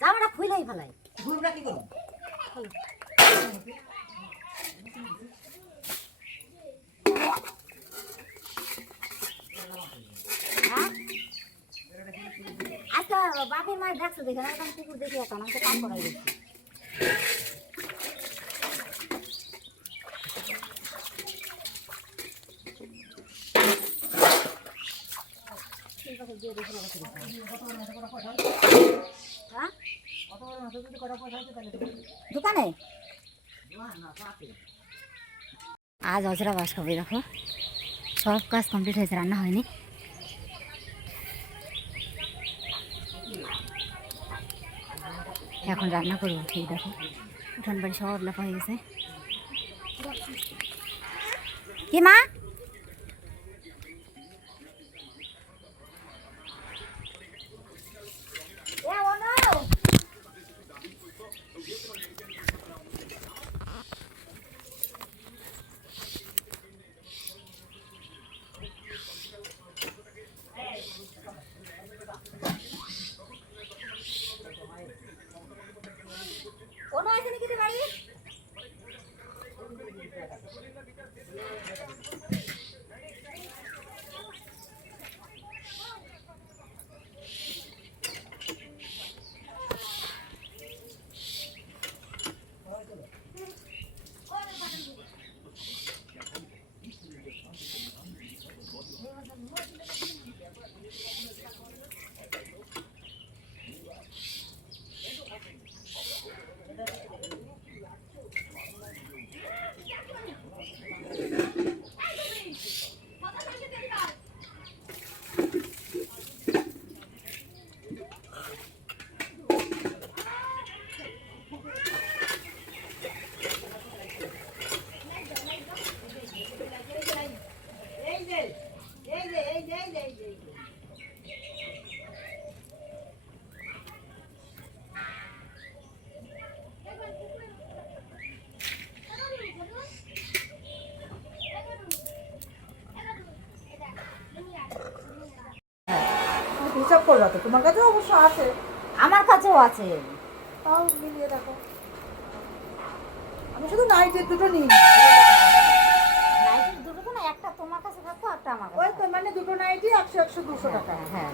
জামাটা খুইলাই ফেলাই ঘুরবো কি করব আচ্ছা বাপের মায়ের দেখছো দেখে না এখন কুকুর দেখি এখন আমাকে কাম করাই দিচ্ছি দোকানে আজ অজরা বাস খাবে দেখো সব কাজ কমপ্লিট হয়েছে রান্না হয়নি এখন রান্না করবো ঠিক দেখো উঠান বাড়ি সব লেখা হয়ে গেছে কি মা কোনো আছে নাকি রে বাড়ি হিসাব করবা তো তোমার কাছে অবশ্য আছে আমার কাছেও আছে তাও মিলিয়ে দেখো আমি শুধু নাইটের দুটো নিই নাইটি দুটো তো না একটা তোমার কাছে থাকতো একটা আমার ওই কাছে তো মানে দুটো নাইটি 100 200 টাকা হ্যাঁ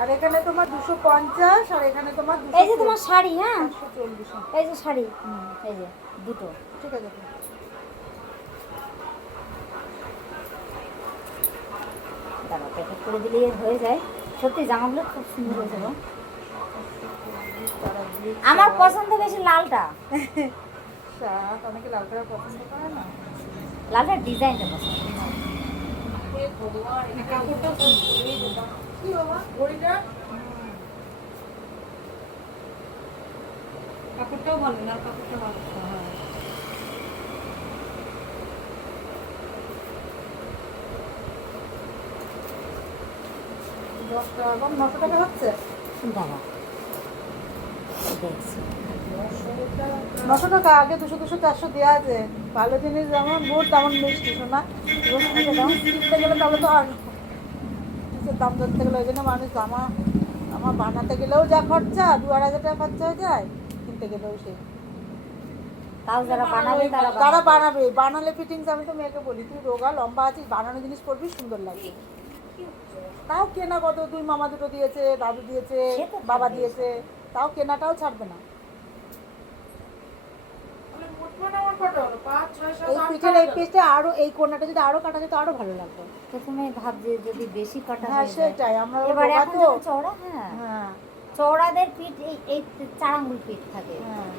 আর এখানে তোমার 250 আর এখানে তোমার এই যে তোমার শাড়ি হ্যাঁ 140 এই যে শাড়ি এই যে দুটো ঠিক আছে দাঁড়া প্যাকেট করে দিলেই হয়ে যায় সত্যি জামাগুলো খুব সুন্দর হয়েছে গো আমার পছন্দ বেশি লালটা শার্ট অনেকে লাল কালার পছন্দ করে না লালটার ডিজাইনটা পছন্দ কাপড়টা কি বাবা ঘড়িটা কাপড়টাও ভালো, লাল কাপড়টা ভালো। হ্যাঁ। 10 টাকা কম, 900 টাকা হচ্ছে। দাঁড়া দেখছি 900 টাকা, আগে 200 200 400 দেওয়া আছে। ভালো জিনিস যেমন গুড় তেমন মিষ্টি, শোনা। রসুনটা দাম কিনতে গেলে তাহলে তো আর জিনিসের দাম ধরতে গেলে ওই জন্য মানুষ জামা বানাতে গেলেও যা খরচা, 2-2,500 টাকা খরচা হয়ে যায়, কিনতে গেলেও সেই। তাও যারা বানাবে তারা বানাবে, বানালে ফিটিংস। আমি তো মেয়েকে বলি, তুই রোগা লম্বা আছিস, বানানো জিনিস করবি, সুন্দর লাগবে। তাও কেনা কত, তুই মামা দুটো দিয়েছে, দাদু দিয়েছে, সে তো বাবা থাকবেই। দিয়েছে, তাও কেনাটাও ছাড়বে না। এই পিঠের এই পিসটা আরো, এই কোনাটা যদি আরো কাটা যেত আরো ভালো লাগতো। প্রথমে ভাবছে যদি বেশি কাটা হ্যাঁ হয়ে যায়। সেটাই, আমরা এবার রোগা এখন তো। যখন চওড়া, হ্যাঁ হ্যাঁ চওড়াদের পিঠ এই এই 4 আঙ্গুল পিঠ থাকে। হ্যাঁ।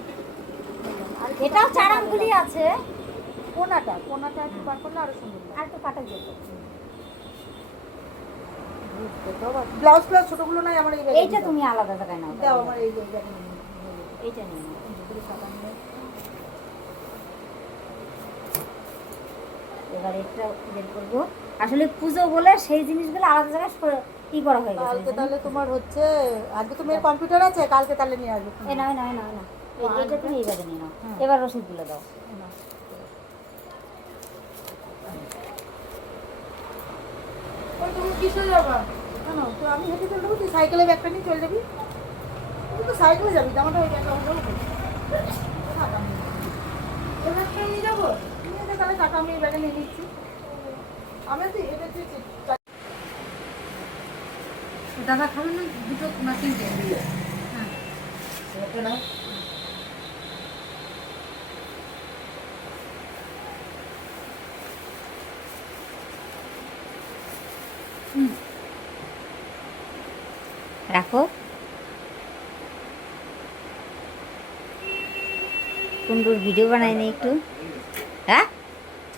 এটাও 4 আঙ্গুলই আছে, কোনাটা একটু বার করলে আরো সুন্দর আর লাগে। একটু কাটা যেত। ব্লাউজ ফ্লাউজ ছোটগুলো নাই আমার, এই ব্যাগে এইটা তুমি আলাদা জায়গায় নাও, দাও, আমার এই ব্যাগে নিয়ে নিও। এইটা নিয়ে নাও। এই কাটা নিয়ে। এবার এটা বের করবো। আসলে পুজো বলে সেই জিনিসগুলো আলাদা জায়গায় ই করা হয়ে গেছে। কালকে তাহলে তোমার হচ্ছে, আজকে তো মেয়ের কম্পিউটার আছে, কালকে তাহলে নিয়ে আসবে। এই নাও নাও নাও নাও, এইটা তুমি এই ব্যাগে নিয়ে নাও। হ্যাঁ। এবার রসিদগুলো দাও। তুমি কিসে যাবা? কেন, তো আমি হেঁটে চলে যাবো, তুই সাইকেলে ব্যাগটা নিয়ে চলে যাবি। তুই তো সাইকেলে যাবি, জামাটা ওই ব্যাগটা উঠে যাবো। নিয়ে যাবো, নিয়ে যা, তাহলে টাকা আমি এই ব্যাগে নিয়ে নিচ্ছি। আমি তো হেঁটে যেছি। দাদা খাবেন না দুটো না তিনটে? হ্যাঁ ওকে না। রাখো। কুন্ডুর ভিডিও বানাইনি একটু? হ্যাঁ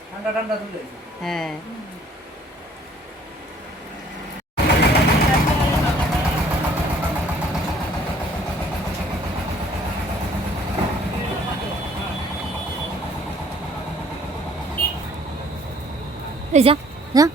ঠান্ডা ঠান্ডা তুলে হ্যাঁ। এই যা যা